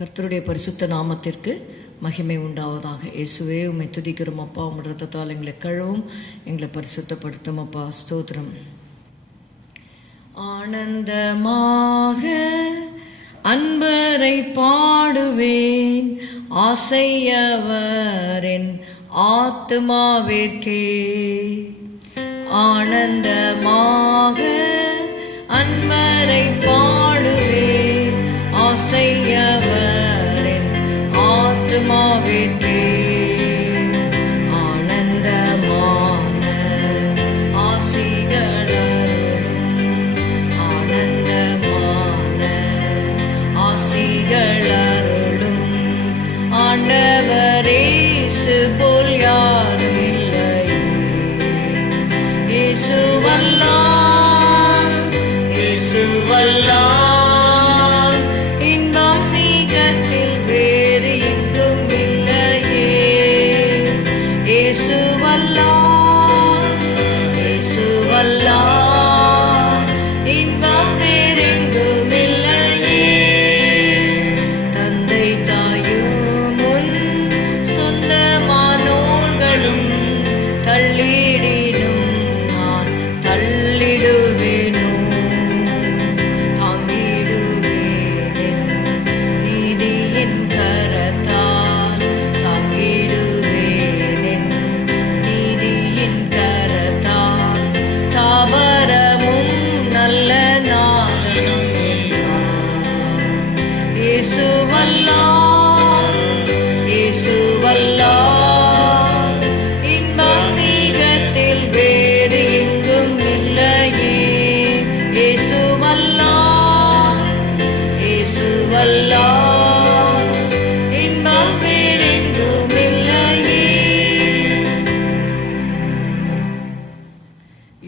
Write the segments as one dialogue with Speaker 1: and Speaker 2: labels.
Speaker 1: கர்த்தருடைய பரிசுத்த நாமத்திற்கு மகிமை உண்டாவதாக. இயேசுவே உமை துதிக்கிறோம் அப்பா. உம் ரத்தத்தால் எங்களை கழுவும் எங்களை பரிசுத்தப்படுத்தும் அப்பா. ஸ்தோத்திரம். ஆனந்தமாக அன்பரை பாடுவேன். ஆசையவரின் ஆத்துமாவிற்கே. ஆனந்தமாக அன்பரை பாடு ஆத்துமாவிற்கே ஆனந்தமான ஆசிகளருளும் ஆனந்தமான ஆசிகளருளும் ஆண்டவரேசு போல்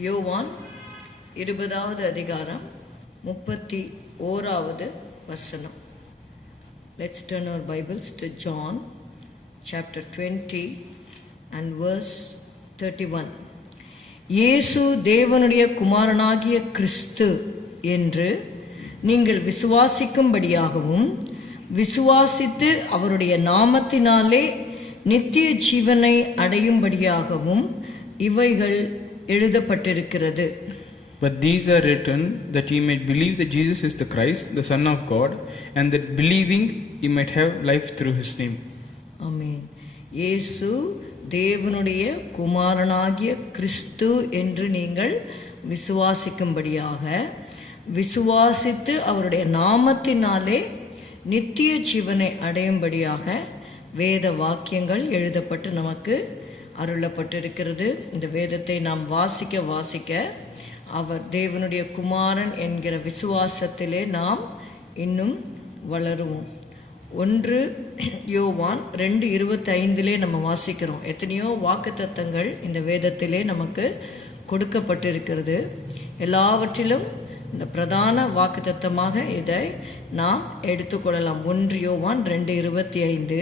Speaker 1: யோவான் இருபதாவது அதிகாரம் முப்பத்தி ஓராவது வசனம். Let's turn our Bibles to John chapter twenty and verse thirty one இயேசு தேவனுடைய குமாரனாகிய கிறிஸ்து என்று நீங்கள் விசுவாசிக்கும்படியாகவும் விசுவாசித்து அவருடைய நாமத்தினாலே நித்திய ஜீவனை அடையும்படியாகவும் இவைகள் எழுதப்பட்டிருக்கிறது
Speaker 2: But these are written that ye might believe that Jesus is the Christ, the Son of God, and that believing ye might have life through his name.
Speaker 1: ஆமென் இயேசு தேவனுடைய குமாரனாகிய கிறிஸ்து என்று நீங்கள் விசுவாசிக்கும்படியாக விசுவாசித்து அவருடைய நாமத்தினாலே நித்திய ஜீவனை அடையும்படியாக வேத வாக்கியங்கள் எழுதப்பட்டு நமக்கு அருளப்பட்டிருக்கிறது. இந்த வேதத்தை நாம் வாசிக்க வாசிக்க அவர் தேவனுடைய குமாரன் என்கிற விசுவாசத்திலே நாம் இன்னும் வளருவோம். ஒன்று யோவான் ரெண்டு இருபத்தைந்திலே நம்ம வாசிக்கிறோம். எத்தனையோ வாக்குத்தத்தங்கள் இந்த வேதத்திலே நமக்கு கொடுக்கப்பட்டிருக்கிறது. எல்லாவற்றிலும் இந்த பிரதான வாக்குத்தத்தமாக இதை நாம் எடுத்துக்கொள்ளலாம். ஒன்று யோவான் ரெண்டு இருபத்தி ஐந்து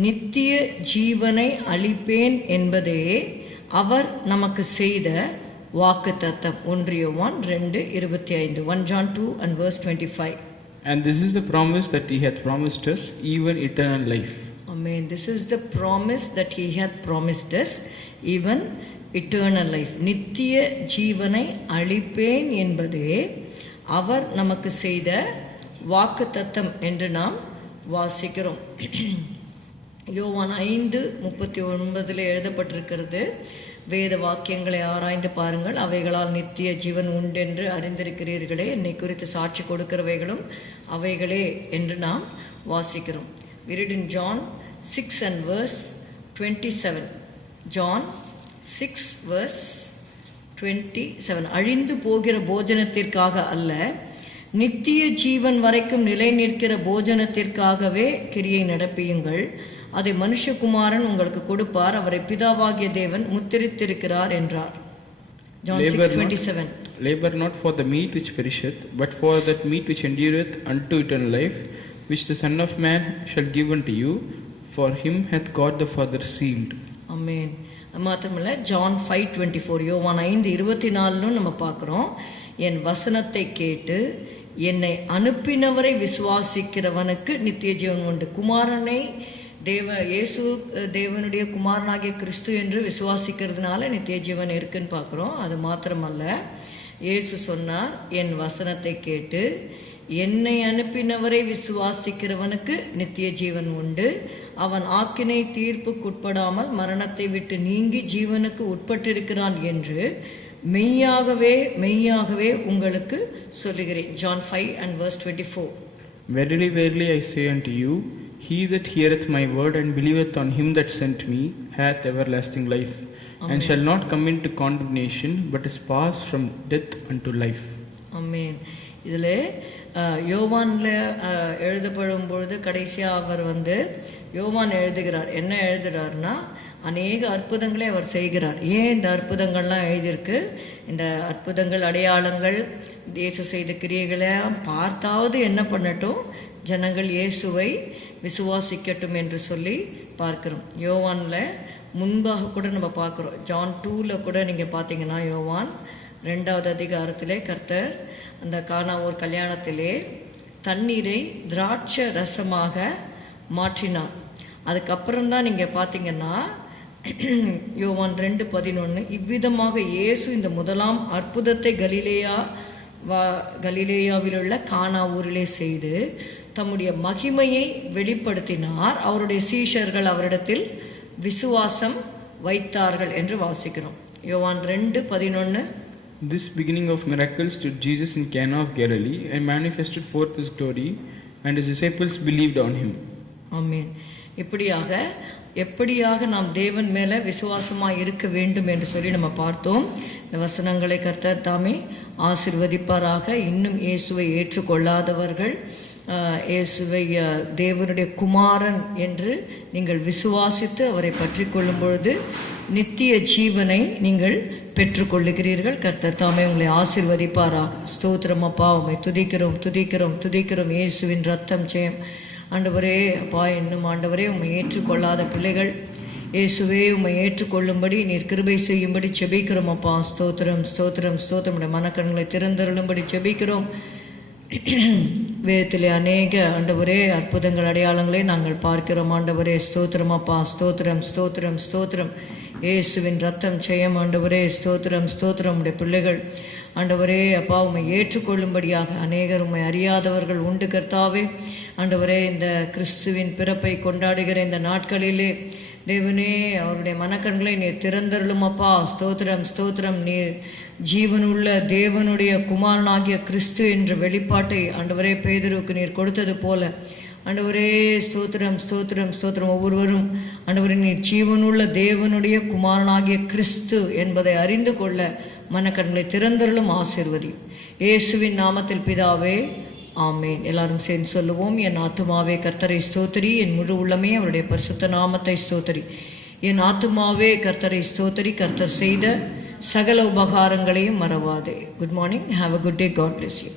Speaker 1: நித்திய ஜீவனை அளிப்பேன் என்பதே அவர் நமக்கு செய்த வாக்குத்தத்தம் ஒன்று யோவான் ரெண்டு இருபத்தி ஐந்து one John two and verse twenty five
Speaker 2: And this is the promise that he hath promised us, even eternal life.
Speaker 1: Amen. This is the promise that He hath promised us, even eternal life. நித்திய ஜீவனை அளிப்பேன் என்பதே அவர் நமக்கு செய்த வாக்கு தத்தம் என்று நாம் வாசிக்கிறோம் யோவான் ஐந்து முப்பத்தி ஒன்பதில் எழுதப்பட்டிருக்கிறது. வேத வாக்கியங்களை ஆராய்ந்து பாருங்கள். அவைகளால் நித்திய ஜீவன் உண்டென்று அறிந்திருக்கிறீர்களே. என்னை குறித்து சாட்சி கொடுக்கிறவைகளும் அவைகளே என்று நாம் வாசிக்கிறோம். We read in John six and verse twenty seven John six verse twenty seven அழிந்து போகிற போஜனத்திற்காக அல்ல நித்திய ஜீவன் வரைக்கும் நிலை நிற்கிற போஜனத்திற்காகவே கிரியை நடப்பியுங்கள். அதை மனுஷகுமாரன் உங்களுக்கு கொடுப்பார். அவரை பிதாவாகிய தேவன் முத்திரித்திருக்கிறார் என்றார். John
Speaker 2: Labor
Speaker 1: 6:27.
Speaker 2: Labor not for the meat which perisheth, but for that meat which endureth unto eternal life, which the Son of Man shall give unto you, for him hath God the Father sealed.
Speaker 1: அமேன் அது மாத்திரமல்ல John five twenty four யோவான் ஐந்து இருபத்தி நாலுன்னு நம்ம பார்க்குறோம். என் வசனத்தை கேட்டு என்னை அனுப்பினவரை விசுவாசிக்கிறவனுக்கு நித்திய ஜீவன் உண்டு. குமாரனை தேவ இயேசு தேவனுடைய குமாரனாகிய கிறிஸ்து என்று விசுவாசிக்கிறதுனால நித்திய ஜீவன் இருக்குன்னு பார்க்குறோம். அது மாத்திரமல்ல. இயேசு சொன்னார் என் வசனத்தை கேட்டு என்னை அனுப்பினவரை விசுவாசிக்கிறவனுக்கு நித்திய ஜீவன் உண்டு. அவன் ஆக்கினை தீர்ப்புக்குட்படாமல் மரணத்தை விட்டு நீங்கி ஜீவனுக்கு உட்பட்டிருக்கிறான் என்று மெய்யாகவே மெய்யாகவே உங்களுக்கு சொல்லுகிறேன் John five and verse twenty four
Speaker 2: Verily, verily, I say unto you, he that heareth my word and believeth on him that sent me hath everlasting life, and shall not come into condemnation, but is passed from death unto life.
Speaker 1: அம்மேன் இதில் யோவானில் எழுதப்படும் பொழுது கடைசியாக அவர் வந்து யோவான் எழுதுகிறார் என்ன எழுதுகிறார்னா அநேக அற்புதங்களை அவர் செய்கிறார். ஏன் இந்த அற்புதங்கள்லாம் எழுதியிருக்கு? இந்த அற்புதங்கள் அடையாளங்கள் இயேசு செய்த கிரியைகளை பார்த்தாவது என்ன பண்ணட்டும்? ஜனங்கள் இயேசுவை விசுவாசிக்கட்டும் என்று சொல்லி பார்க்கிறோம். யோவானில் முன்பாக கூட நம்ம பார்க்குறோம். ஜான் டூவில் கூட நீங்கள் பார்த்தீங்கன்னா யோவான் ரெண்டாவது அதிகாரத்திலே கர்த்தர் அந்த கானா ஒரு கல்யாணத்திலே தண்ணீரை திராட்சை ரசமாக மாற்றினார். அதுக்கப்புறம் தான் நீங்கள் பார்த்தீங்கன்னா யோவான் ரெண்டு பதினொன்று இவ்விதமாக இயேசு இந்த முதலாம் அற்புதத்தை கலிலேயா வா கலிலேயாவிலுள்ள கானா ஊரிலே செய்து தம்முடைய மகிமையை வெளிப்படுத்தினார். அவருடைய சீஷர்கள் அவரிடத்தில் விசுவாசம் வைத்தார்கள் என்று வாசிக்கிறோம். யோவான் ரெண்டு பதினொன்று
Speaker 2: This beginning of miracles did Jesus in Cana of Galilee, and manifested forth his glory, and his disciples believed on him.
Speaker 1: ஆமென் இப்படியாக எப்படியாக நாம் தேவன் மேல விசுவாசமா இருக்க வேண்டும் என்று சொல்லி நம்ம பார்த்தோம். இந்த வசனங்களை கர்த்தர் தாமே ஆசிர்வதிப்பாராக. இன்னும் இயேசுவை ஏற்றுக்கொள்ளாதவர்கள் இயேசுவை தேவனுடைய குமாரன் என்று நீங்கள் விசுவாசித்து அவரை பற்றி கொள்ளும் பொழுது நித்திய ஜீவனை நீங்கள் பெற்றுக்கொள்ளுகிறீர்கள். கர்த்தர் தாமே உங்களை ஆசிர்வதிப்பாராக. ஸ்தோத்திரம் அப்பா உம்மை துதிக்கிறோம் துதிக்கிறோம் துதிக்கிறோம். இயேசுவின் ரத்தம் ஜெயம். ஆண்டவரே அப்பா இன்னும் ஆண்டவரே உம்மை ஏற்றுக்கொள்ளாத பிள்ளைகள். இயேசுவே உம்மை ஏற்றுக்கொள்ளும்படி நீர் கிருபை செய்யும்படி செபிக்கிறோம் அப்பா. ஸ்தோத்திரம் ஸ்தோத்திரம் ஸ்தோத்திரம். மனக்கண்களை திறந்தருளும்படி செபிக்கிறோம். வேதத்திலே அநேக ஆண்டவரே அற்புதங்கள் அடையாளங்களை நாங்கள் பார்க்கிறோம் ஆண்டவரே. ஸ்தோத்திரம் அப்பா. ஸ்தோத்திரம் ஸ்தோத்திரம் ஸ்தோத்திரம். இயேசுவின் ரத்தம் செய்யம் ஆண்டவரே. ஸ்தோத்திரம் ஸ்தோத்திரம் உடைய பிள்ளைகள். ஆண்டவரே அப்பா உண்மை ஏற்றுக்கொள்ளும்படியாக அநேகர் உண்மை அறியாதவர்கள் உண்டு கர்த்தாவே. ஆண்டவரே இந்த கிறிஸ்துவின் பிறப்பை கொண்டாடுகிற இந்த நாட்களிலே தேவனே அவருடைய மனக்கண்களை நீர் திறந்தருளும் அப்பா. ஸ்தோத்திரம் ஸ்தோத்திரம். நீர் ஜீவனுள்ள தேவனுடைய குமாரனாகிய கிறிஸ்து என்ற வெளிப்பாட்டை ஆண்டவரே பேதருக்கு நீர் கொடுத்தது போல. ஆண்டவரே ஸ்தோத்திரம் ஸ்தோத்திரம் ஸ்தோத்திரம். ஒவ்வொருவரும் ஆண்டவரே நீர் ஜீவனுள்ள தேவனுடைய குமாரனாகிய கிறிஸ்து என்பதை அறிந்து கொள்ள மனக்கண்களை திறந்தருளும் ஆசிர்வதி. இயேசுவின் நாமத்தில் பிதாவே ஆமேன். எல்லாரும் சேர்ந்து சொல்லுவோம் என் ஆத்துமாவே கர்த்தரை ஸ்தோத்திரி. என் முழு உள்ளமே அவருடைய பரிசுத்த நாமத்தை ஸ்தோத்திரி. என் ஆத்துமாவே கர்த்தரை ஸ்தோத்திரி. கர்த்தர் செய்த சகல உபகாரங்களையும் மறவாதே. Good morning have a good day God bless you